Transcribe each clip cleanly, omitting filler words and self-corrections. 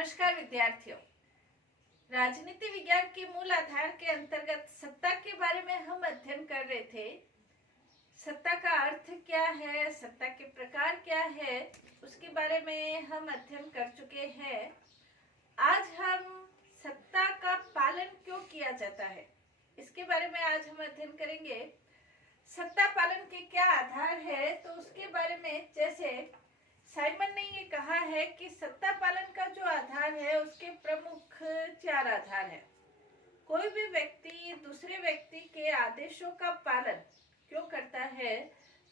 नमस्कार विद्यार्थियों। राजनीति विज्ञान के मूल आधार के अंतर्गत सत्ता के बारे में हम अध्ययन कर रहे थे। सत्ता का अर्थ क्या है, सत्ता के प्रकार क्या है, उसके बारे में हम अध्ययन कर चुके हैं। आज हम सत्ता का पालन क्यों किया जाता है, इसके बारे में आज हम अध्ययन करेंगे। सत्ता पालन के क्या आधार है, तो उसके बारे में जैसे साइमन ने ये कहा है कि सत्ता पालन का जो आधार है उसके प्रमुख 4 आधार है। कोई भी व्यक्ति दूसरे व्यक्ति के आदेशों का पालन क्यों करता है,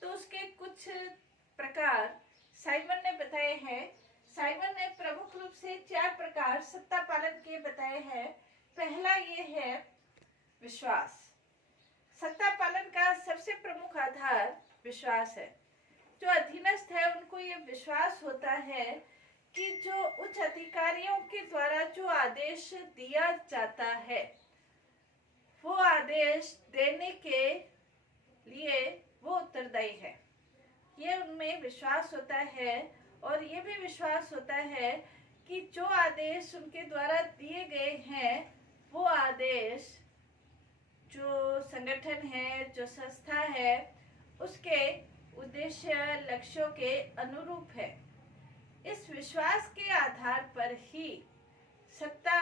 तो उसके कुछ प्रकार साइमन ने बताए हैं। साइमन ने प्रमुख रूप से 4 प्रकार सत्ता पालन के बताए हैं। पहला ये है विश्वास। सत्ता पालन का सबसे प्रमुख आधार विश्वास है। जो अधीनस्थ है उनको ये विश्वास होता है कि जो उच्च अधिकारियों के द्वारा जो आदेश दिया जाता है वो आदेश देने के लिए वो उत्तरदायी है। ये उनमें विश्वास होता है और ये भी विश्वास होता है कि जो आदेश उनके द्वारा दिए गए हैं वो आदेश जो संगठन है, जो संस्था है, उसके उद्देश्य लक्ष्यों के अनुरूप है। इस विश्वास के आधार पर ही सत्ता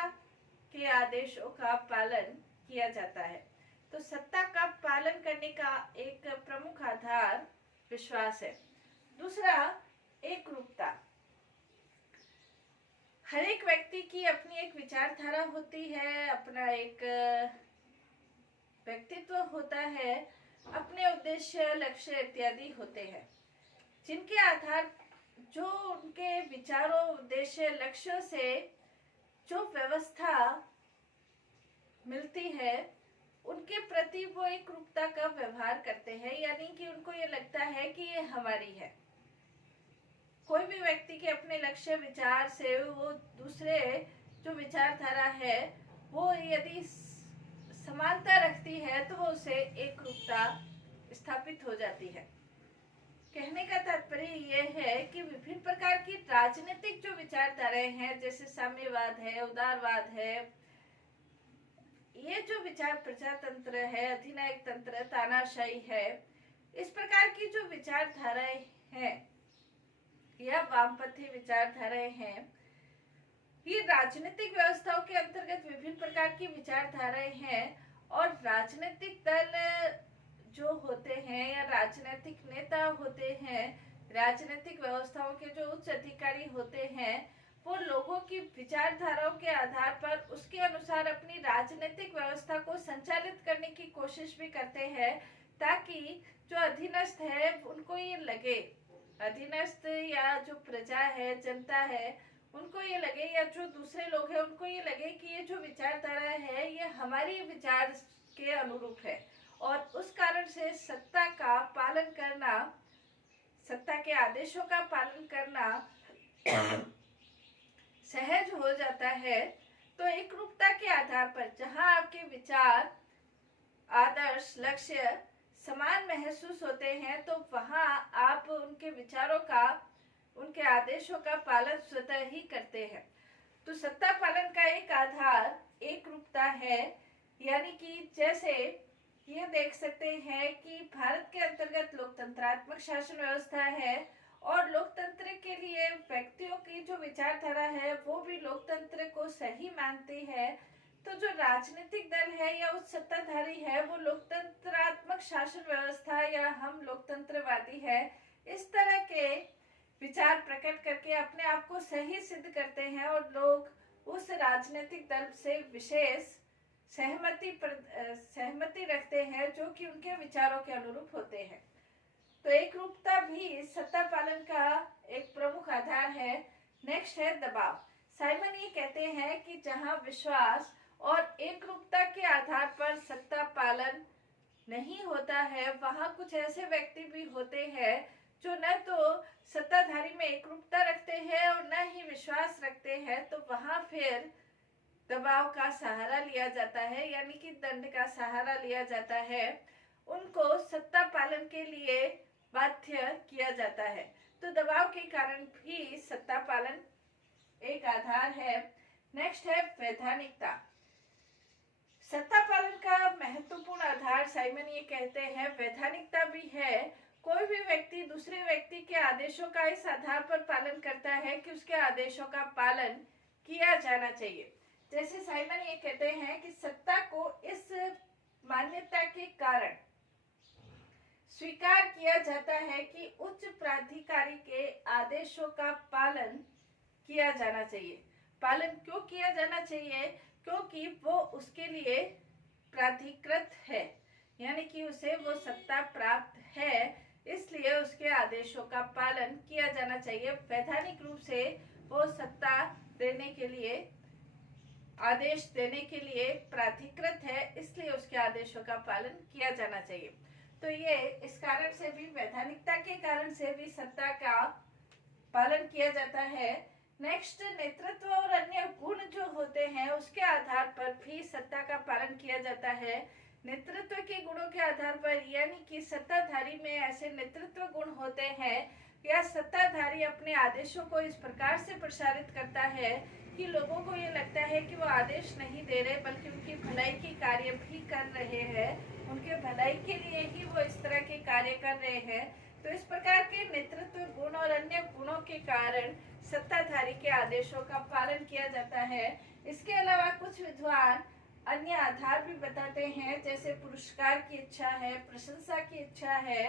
के आदेशों का पालन किया जाता है। तो सत्ता का पालन करने का एक प्रमुख आधार विश्वास है। दूसरा एकरूपता। हर एक व्यक्ति की अपनी एक विचारधारा होती है, अपना एक व्यक्तित्व होता है, अपने उद्देश्य, लक्ष्य इत्यादि होते हैं, जिनके आधार जो उनके विचारों, उद्देश्य, लक्ष्यों से जो व्यवस्था मिलती है उनके प्रति वो एकरूपता का व्यवहार करते हैं, यानी कि उनको ये लगता है कि ये हमारी है। कोई भी व्यक्ति के अपने लक्ष्य विचार से वो दूसरे जो विचारधारा है वो यदि समानता रखती है तो वो उसे एकरूपता स्थापित हो जाती है। कहने का तात्पर्य ये है कि विभिन्न प्रकार की राजनीतिक जो विचारधाराएं हैं, जैसे साम्यवाद है, उदारवाद है, ये जो विचार प्रजातंत्र है, अधिनायक तंत्र, तानाशाही है, इस प्रकार की जो विचारधाराएं हैं या वामपंथी विचारधाराएं हैं, ये राजनीतिक व्यवस्थाओं के अंतर्गत विभिन्न प्रकार की विचारधाराएं हैं। और राजनीतिक दल जो होते हैं या राजनीतिक नेता होते हैं, राजनीतिक व्यवस्थाओं के जो उच्च अधिकारी होते हैं, वो लोगों की विचारधाराओं के आधार पर उसके अनुसार अपनी राजनीतिक व्यवस्था को संचालित करने की कोशिश भी करते हैं, ताकि जो अधीनस्थ है उनको ये लगे, अधीनस्थ या जो प्रजा है, जनता है, उनको ये लगे, या जो दूसरे लोग हैं उनको ये लगे कि ये जो विचारधारा है ये हमारी विचार के अनुरूप है। और उस कारण से सत्ता का पालन करना, सत्ता के आदेशों का पालन करना सहज हो जाता है। तो एकरूपता के आधार पर जहां आपके विचार, आदर्श, लक्ष्य समान महसूस होते हैं तो वहां आप उनके विचारों का, उनके आदेशों का पालन स्वतः ही करते हैं। तो सत्ता पालन का एक आधार एकरूपता है, यानी कि जैसे ये देख सकते हैं कि भारत के अंतर्गत लोकतंत्रात्मक शासन व्यवस्था है और लोकतंत्र के लिए व्यक्तियों की जो विचारधारा है वो भी लोकतंत्र को सही मानती है। तो जो राजनीतिक दल है या उच्च सत्ताधारी है वो लोकतंत्रात्मक शासन व्यवस्था या हम लोकतंत्रवादी है, इस तरह के विचार प्रकट करके अपने आप को सही सिद्ध करते हैं और लोग उस राजनीतिक दल से विशेष सहमति रखते हैं जो कि उनके विचारों के अनुरूप होते हैं। तो एकरूपता भी सत्ता पालन का एक प्रमुख आधार है। नेक्स्ट है दबाव। साइमन ये कहते हैं कि जहां विश्वास और एकरूपता के आधार पर सत्ता पालन नहीं होता है, वहां कुछ ऐसे व्यक्ति भी होते हैं जो न तो सत्ताधारी में एकरूपता रखते हैं और न ही विश्वास रखते हैं। तो वहां फिर दबाव का सहारा लिया जाता है, यानी कि दंड का सहारा लिया जाता है। उनको सत्ता पालन के लिए बाध्य किया जाता है। तो दबाव के कारण भी सत्ता पालन एक आधार है। नेक्स्ट है वैधानिकता। सत्ता पालन का महत्वपूर्ण आधार साइमन ये कहते हैं वैधानिकता भी है। कोई भी व्यक्ति दूसरे व्यक्ति के आदेशों का इस आधार पर पालन करता है कि उसके आदेशों का पालन किया जाना चाहिए। जैसे साइमन ये कहते हैं कि सत्ता को इस मान्यता के कारण स्वीकार किया जाता है कि उच्च प्राधिकारी के आदेशों का पालन किया जाना चाहिए। पालन क्यों किया जाना चाहिए? क्योंकि वो उसके लिए प्राधिकृत है, यानी कि उसे वो सत्ता प्राप्त है, इसलिए उसके आदेशों का पालन किया जाना चाहिए। वैधानिक रूप से वो सत्ता देने के लिए, आदेश देने के लिए प्राधिकृत है, इसलिए उसके आदेशों का पालन किया जाना चाहिए। तो ये इस कारण से भी, वैधानिकता के कारण से भी सत्ता का पालन किया जाता है। नेक्स्ट, नेतृत्व और अन्य गुण जो होते हैं उसके आधार पर भी सत्ता का पालन किया जाता है। नेतृत्व के गुणों के आधार पर, यानी कि सत्ताधारी में ऐसे नेतृत्व गुण होते हैं या सत्ताधारी अपने आदेशों को इस प्रकार से प्रसारित करता है कि लोगों को ये लगता है कि वो आदेश नहीं दे रहे बल्कि उनकी भलाई के कार्य भी कर रहे हैं, उनके भलाई के लिए ही वो इस तरह के कार्य कर रहे हैं। तो इस प्रकार के नेतृत्व गुण और अन्य गुणों के कारण सत्ताधारी के आदेशों का पालन किया जाता है। इसके अलावा कुछ विद्वान अन्य आधार भी बताते हैं, जैसे पुरस्कार की इच्छा है, प्रशंसा की इच्छा है,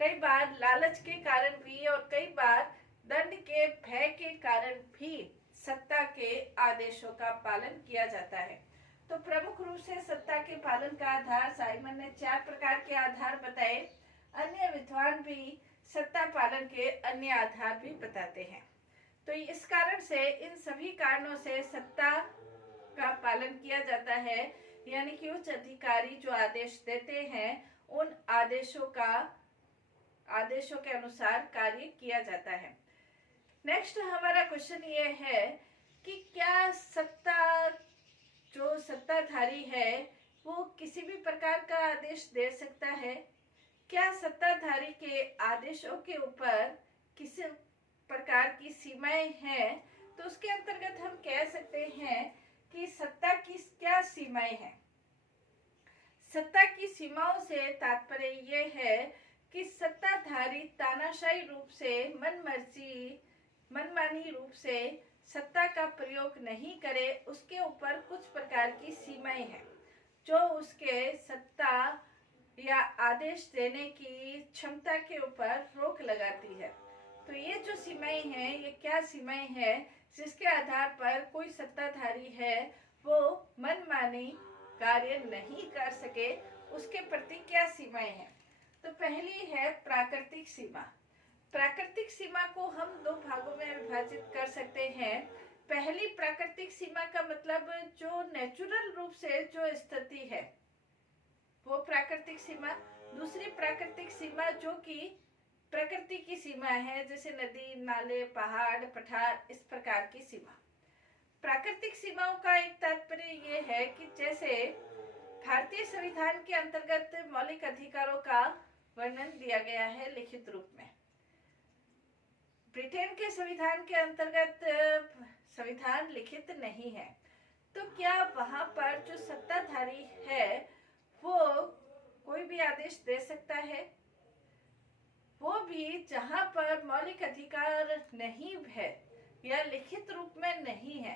कई बार लालच के कारण भी और कई बार दंड के भय के कारण भी सत्ता के आदेशों का पालन किया जाता है। तो प्रमुख रूप से सत्ता के पालन का आधार साइमन ने 4 प्रकार के आधार बताए। अन्य विद्वान भी सत्ता पालन के अन्य आधार भी बताते हैं। तो इस कारण से, इन सभी कारणों से सत्ता का पालन किया जाता है, यानी कि उच्च अधिकारी जो आदेश देते हैं उन आदेशों के अनुसार कार्य किया जाता है। नेक्स्ट हमारा क्वेश्चन ये है कि क्या जो सत्ताधारी है वो किसी भी प्रकार का आदेश दे सकता है? क्या सत्ताधारी के आदेशों के ऊपर किसी प्रकार की सीमाएं हैं? तो उसके अंतर्गत हम कह सकते हैं कि सत्ता की क्या सीमाएं हैं। सत्ता की सीमाओं से तात्पर्य ये है कि सत्ताधारी तानाशाही रूप से, मनमानी रूप से सत्ता का प्रयोग नहीं करे, उसके ऊपर कुछ प्रकार की सीमाएं हैं जो उसके सत्ता या आदेश देने की क्षमता के ऊपर रोक लगाती है। तो ये जो सीमाएं हैं, ये क्या सीमाएं हैं जिसके आधार पर कोई सत्ताधारी है वो मनमानी कार्य नहीं कर सके, उसके प्रति क्या सीमाएं हैं? तो पहली है प्राकृतिक सीमा। प्राकृतिक सीमा को हम 2 भागों में विभाजित कर सकते हैं। पहली प्राकृतिक सीमा का मतलब जो नेचुरल रूप से जो स्थिति है वो प्राकृतिक सीमा। दूसरी प्राकृतिक सीमा जो कि प्रकृति की सीमा है, जैसे नदी, नाले, पहाड़, पठार, इस प्रकार की सीमा। प्राकृतिक सीमाओं का एक तात्पर्य ये है कि जैसे भारतीय संविधान के अंतर्गत मौलिक अधिकारों का वर्णन दिया गया है लिखित रूप में। ब्रिटेन के संविधान के अंतर्गत संविधान लिखित नहीं है, तो क्या वहां पर जो सत्ताधारी है वो कोई भी आदेश दे सकता है? वो भी जहां पर मौलिक अधिकार नहीं है या लिखित रूप में नहीं है,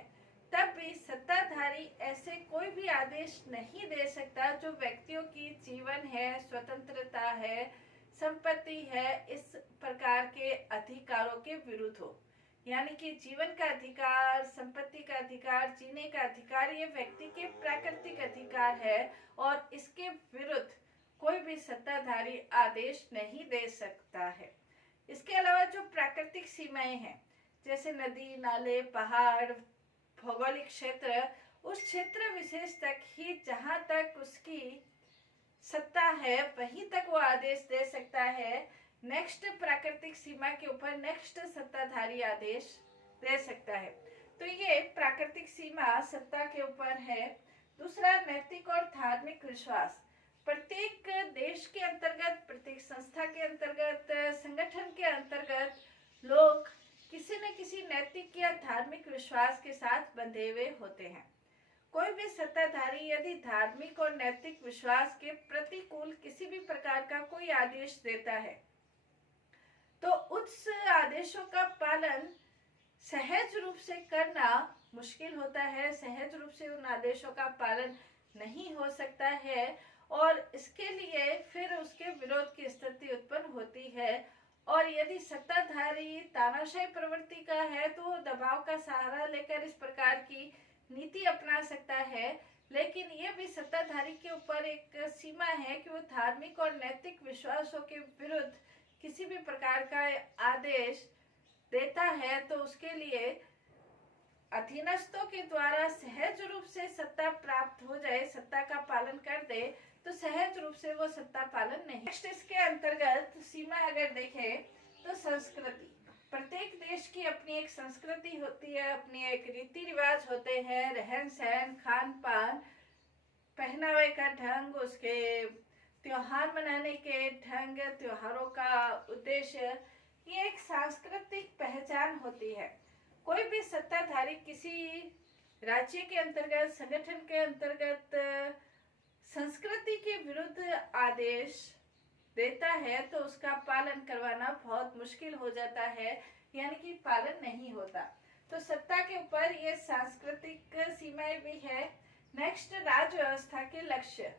तब भी सत्ताधारी ऐसे कोई भी आदेश नहीं दे सकता जो व्यक्तियों की जीवन है, स्वतंत्रता है, संपत्ति है, इस प्रकार के अधिकारों के विरुद्ध हो। यानी कि जीवन का अधिकार, संपत्ति का अधिकार, जीने का अधिकार, ये व्यक्ति के प्राकृतिक अधिकार है और इसके विरुद्ध कोई भी सत्ताधारी आदेश नहीं दे सकता है। इसके अलावा जो प्राकृतिक सीमाएं हैं, जैसे नदी, नाले, पहाड़, भौगोलिक क्षेत्र, उस क्षेत्र विशेष तक ही जहां तक उसकी सत्ता है वहीं तक वो आदेश दे सकता है। नेक्स्ट प्राकृतिक सीमा के ऊपर नेक्स्ट सत्ताधारी आदेश दे सकता है। तो ये प्राकृतिक सीमा सत्ता के ऊपर है। दूसरा, नैतिक और धार्मिक विश्वास। प्रत्येक देश के अंतर्गत, प्रत्येक संस्था के अंतर्गत, संगठन के अंतर्गत लोग किसी न किसी नैतिक या धार्मिक विश्वास के साथ बंधे हुए होते हैं। कोई भी सत्ताधारी यदि धार्मिक और नैतिक विश्वास के प्रतिकूल किसी भी प्रकार का कोई आदेश देता है तो उस आदेशों का पालन सहज रूप से करना मुश्किल होता है, सहज रूप से उन आदेशों का पालन नहीं हो सकता है और इसके लिए फिर उसके विरोध की स्थिति उत्पन्न होती है। और यदि सत्ताधारी तानाशाही प्रवृत्ति का है तो दबाव का सहारा लेकर इस प्रकार की नीति अपना सकता है, लेकिन यह भी सत्ताधारी के ऊपर एक सीमा है कि वो धार्मिक और नैतिक विश्वासों के विरुद्ध किसी भी प्रकार का आदेश देता है तो उसके लिए अधीनस्थों के द्वारा सहज रूप से सत्ता प्राप्त हो जाए, सत्ता का पालन कर दे तो सहज रूप से वो सत्ता पालन नहीं। नेक्स्ट इसके अंतर्गत सीमा अगर देखें तो संस्कृति, प्रत्येक देश की अपनी एक संस्कृति होती है, अपनी एक रीति रिवाज होते हैं, रहन सहन, खान पान, पहनावे का ढंग, उसके त्योहार मनाने के ढंग, त्योहारों का उद्देश्य, ये एक सांस्कृतिक पहचान होती है। कोई भी सत्ताधारी किसी राज्य के अंतर्गत, संगठन के अंतर्गत संस्कृति के विरुद्ध आदेश देता है तो उसका पालन करवाना बहुत मुश्किल हो जाता है, यानी कि पालन नहीं होता। तो सत्ता के ऊपर ये सांस्कृतिक सीमाएं भी है। नेक्स्ट, राज व्यवस्था के लक्ष्य।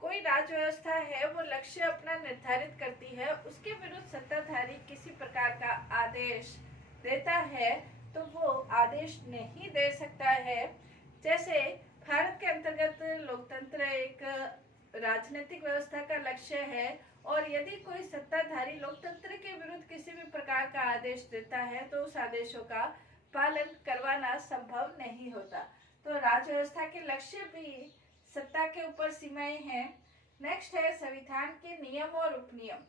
कोई राज व्यवस्था है वो लक्ष्य अपना निर्धारित करती है, उसके विरुद्ध सत्ताधारी किसी प्रकार का आदेश देता है तो वो आदेश नहीं दे सकता है। जैसे भारत के अंतर्गत लोकतंत्र एक राजनीतिक व्यवस्था का लक्ष्य है और यदि कोई सत्ताधारी लोकतंत्र के विरुद्ध किसी भी प्रकार का आदेश देता है तो उस आदेशों का पालन करवाना संभव नहीं होता। तो राज व्यवस्था के लक्ष्य भी सत्ता के ऊपर सीमाएं हैं। नेक्स्ट है संविधान के नियम और उपनियम।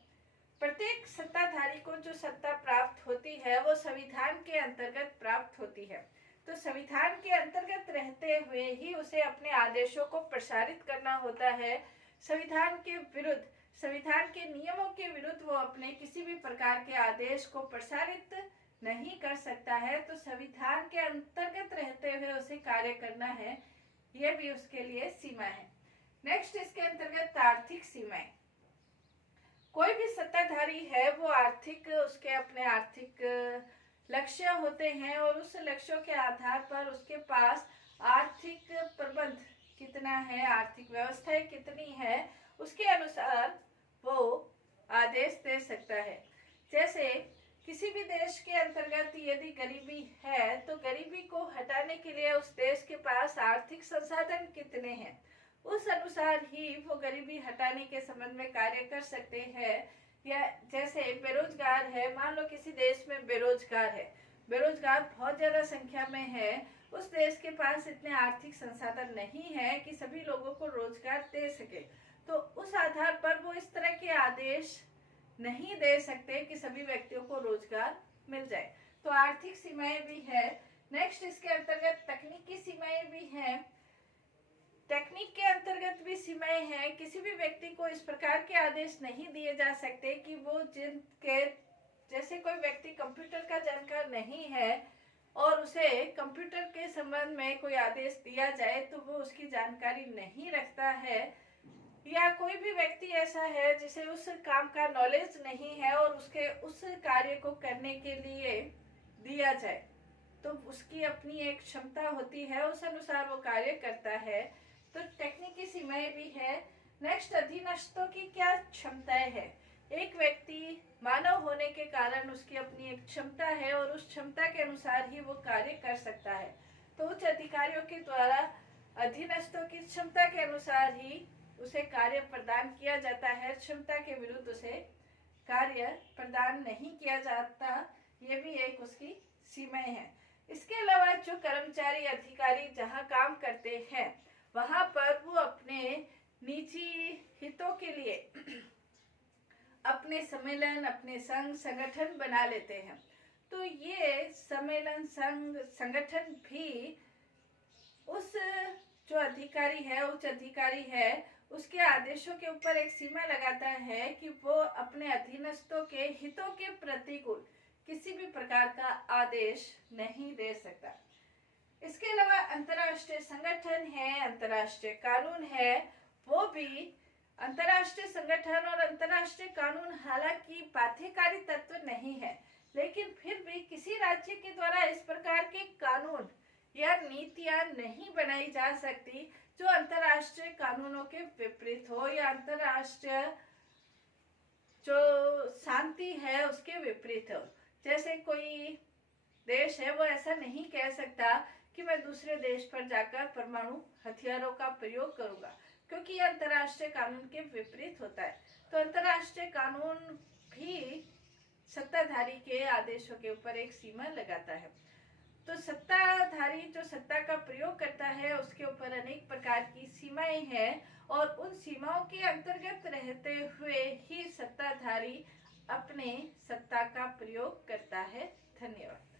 प्रत्येक सत्ताधारी को जो सत्ता प्राप्त होती है वो संविधान के अंतर्गत प्राप्त होती है, तो संविधान के अंतर्गत रहते हुए ही उसे अपने आदेशों को प्रसारित करना होता है। संविधान के विरुद्ध, संविधान के नियमों के विरुद्ध वो अपने किसी भी प्रकार के आदेश को प्रसारित नहीं कर सकता है। तो संविधान के अंतर्गत रहते हुए उसे कार्य करना है, यह भी उसके लिए सीमा है। नेक्स्ट इसके अंतर्गत आर्थिक सीमाएं। कोई भी सत्ताधारी है वो आर्थिक, उसके अपने आर्थिक लक्ष्य होते हैं और उस लक्ष्यों के आधार पर उसके पास आर्थिक प्रबंध कितना है, आर्थिक व्यवस्था कितनी है, उसके अनुसार वो आदेश दे सकता है। जैसे किसी भी देश के अंतर्गत यदि गरीबी है तो गरीबी को हटाने के लिए उस देश के पास आर्थिक संसाधन कितने हैं, उस अनुसार ही वो गरीबी हटाने के संबंध में कार्य कर सकते हैं। या जैसे बेरोजगार है, मान लो किसी देश में बेरोजगार है, बेरोजगार बहुत ज्यादा संख्या में है, उस देश के पास इतने आर्थिक संसाधन नहीं है कि सभी लोगों को रोजगार दे सके, तो उस आधार पर वो इस तरह के आदेश नहीं दे सकते कि सभी व्यक्तियों को रोजगार मिल जाए। तो आर्थिक सीमाएं भी है। नेक्स्ट इसके अंतर्गत तकनीकी सीमाएं भी हैं। टेक्निक के अंतर्गत भी सीमाएं हैं। किसी भी व्यक्ति को इस प्रकार के आदेश नहीं दिए जा सकते कि वो जिनके, जैसे कोई व्यक्ति कंप्यूटर का जानकार नहीं है और उसे कंप्यूटर के संबंध में कोई आदेश दिया जाए तो वो उसकी जानकारी नहीं रखता है, या कोई भी व्यक्ति ऐसा है जिसे उस काम का नॉलेज नहीं है और उसके उस कार्य को करने के लिए दिया जाए तो उसकी अपनी एक क्षमता होती है, उस अनुसार वो कार्य करता है। तो टेक्निकी सीमाएं भी है। नेक्स्ट, अधीनस्थों की क्या क्षमताएं है। एक व्यक्ति मानव होने के कारण उसकी अपनी एक क्षमता है और उस क्षमता के अनुसार ही वो कार्य कर सकता है। तो उच्च अधिकारियों के द्वारा अधीनस्थों की क्षमता के अनुसार ही उसे कार्य प्रदान किया जाता है, क्षमता के विरुद्ध उसे कार्य प्रदान नहीं किया जाता, ये भी एक उसकी सीमाएं हैं। इसके अलावा जो कर्मचारी अधिकारी जहां काम करते हैं वहां पर वो अपने निजी हितों के लिए अपने सम्मेलन, अपने संघ संगठन बना लेते हैं। तो ये सम्मेलन, संघ, संगठन भी उस जो अधिकारी है, उच्च अधिकारी है, उसके आदेशों के ऊपर एक सीमा लगाता है कि वो अपने अधीनस्थों के हितों के प्रतिकूल किसी भी प्रकार का आदेश नहीं दे सकता। इसके अलावा अंतर्राष्ट्रीय संगठन है, अंतर्राष्ट्रीय कानून है, वो भी अंतर्राष्ट्रीय संगठन और अंतर्राष्ट्रीय कानून हालांकि बाध्यकारी तत्व नहीं है, लेकिन फिर भी किसी राज्य के द्वारा इस प्रकार के कानून या नीतियां नहीं बनाई जा सकती जो अंतर्राष्ट्रीय कानूनों के विपरीत हो या अंतर्राष्ट्रीय जो शांति है उसके विपरीत हो। जैसे कोई देश है वो ऐसा नहीं कह सकता कि मैं दूसरे देश पर जाकर परमाणु हथियारों का प्रयोग करूंगा, क्योंकि यह अंतर्राष्ट्रीय कानून के विपरीत होता है। तो अंतर्राष्ट्रीय कानून भी सत्ताधारी के आदेशों के ऊपर एक सीमा लगाता है। तो सत्ताधारी जो सत्ता का प्रयोग करता है उसके ऊपर अनेक प्रकार की सीमाएं हैं और उन सीमाओं के अंतर्गत रहते हुए ही सत्ताधारी अपने सत्ता का प्रयोग करता है। धन्यवाद।